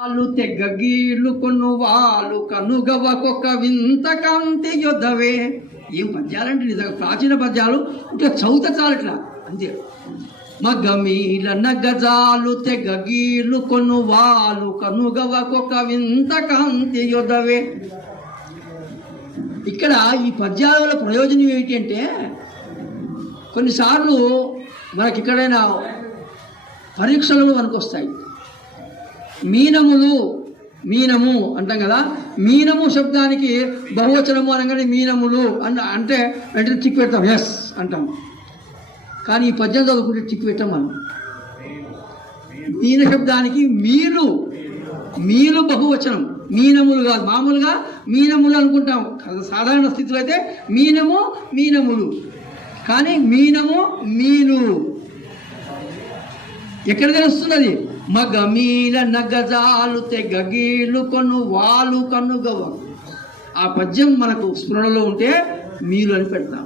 వాళ్ళు తెగ్గీళ్ళు కొను వాళ్ళు కనుగవకొక వింత కాంతి యుద్ధవే. ఏం పద్యాలంటే నిజంగా ప్రాచీన పద్యాలు ఇంకా చౌత చాలు ఇట్లా. అంతే. మగమీల నగజాలు తెగగీళ్ళు కొను వాళ్ళు కనుగవకొక వింత కాంతి యుద్ధవే. ఇక్కడ ఈ పద్యాల వల్ల ప్రయోజనం ఏంటంటే కొన్నిసార్లు మనకి ఎక్కడైనా పరీక్షలు మనకు వస్తాయి మీనములు మీనము అంటాం కదా? మీనము శబ్దానికి బహువచనము అనగానే మీనములు అన్న అంటే వెంటనే చిక్కు పెడతాం ఎస్ అంటాం. కానీ ఈ పద్యం చదువుకుంటే చిక్కు పెట్టాం మనం. మీన శబ్దానికి మీరు మీరు బహువచనం. మీనములు కాదు. మామూలుగా మీనములు అనుకుంటాం. సాధారణ స్థితిలో అయితే మీనము మీనములు. కానీ మీనము మీను ఎక్కడ తెలుస్తున్నది మగ మీల నగజాలు తెగగీలు కొను వాలు కనుగవ ఆ పద్యం మనకు స్మరణలో ఉంటే మీలు అని పెడతాం.